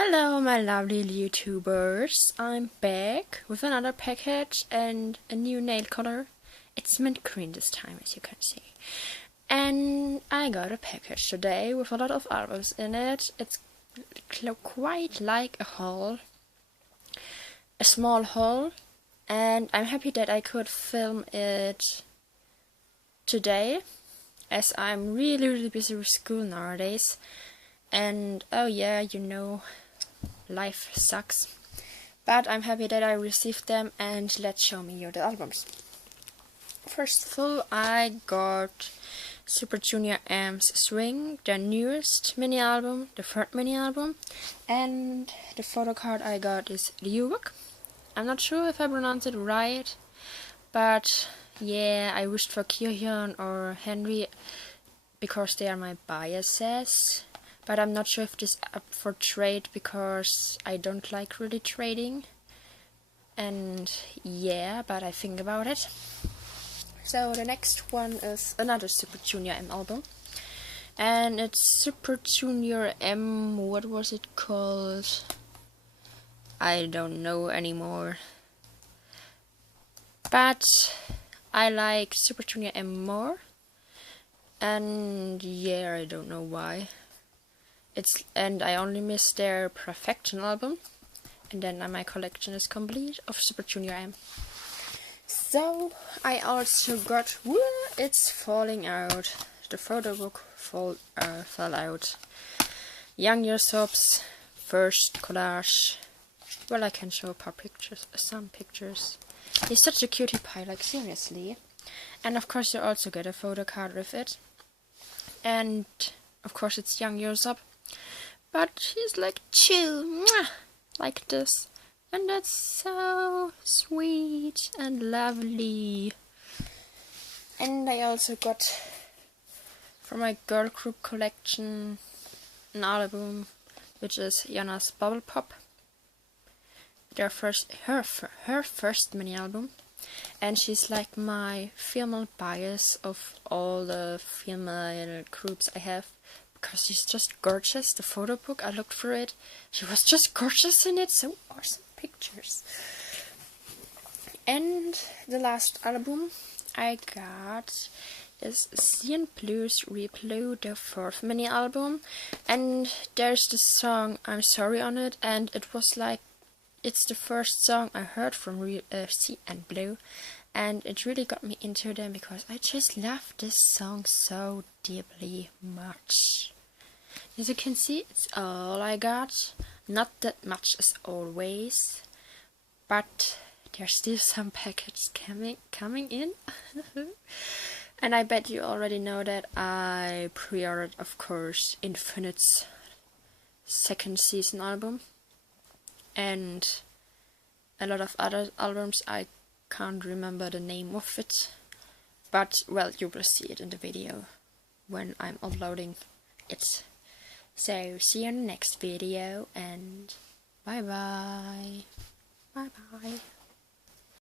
Hello my lovely YouTubers, I'm back with another package and a new nail color. It's mint green this time, as you can see. And I got a package today with a lot of albums in it. It's quite like a haul, a small haul, and I'm happy that I could film it today, as I'm really busy with school nowadays. And oh yeah, you know, life sucks. But I'm happy that I received them, and let's show me the albums. First of all, I got Super Junior M's Swing, their newest mini album, the third mini album. And the photo card I got is Ryuk. I'm not sure if I pronounced it right, but yeah, I wished for Kyohyun or Henry because they are my biases. But I'm not sure if this is up for trade because I don't like really trading. And yeah, but I think about it. So the next one is another Super Junior M album. And it's Super Junior M, what was it called? I don't know anymore. But I like Super Junior M more. And yeah, I don't know why. And I only miss their Perfection album, and then my collection is complete of Super Junior M. So I also got It's Falling Out. The photo book fell out. Young Yosop's first collage. Well, I can show some pictures. He's such a cutie pie, like seriously. And of course you also get a photo card with it. And of course it's Young Yosop. But he's like chill, like this, and that's so sweet and lovely. And I also got from my girl group collection an album, which is Yana's Bubble Pop. Her first mini album, and she's like my female bias of all the female groups I have. Because she's just gorgeous. The photo book, I looked for it. She was just gorgeous in it. So awesome pictures. And the last album I got is Cien Plus Replay, the fourth mini album. And there's the song I'm Sorry on it. And it was like, it's the first song I heard from Cien Plus. And it really got me into them because I just love this song so deeply much. As you can see, it's all I got. Not that much as always, but there's still some packages coming in. And I bet you already know that I pre-ordered, of course, Infinite's second season album. And a lot of other albums I can't remember the name of it, but well, you will see it in the video when I'm uploading it. So see you in the next video, and bye bye.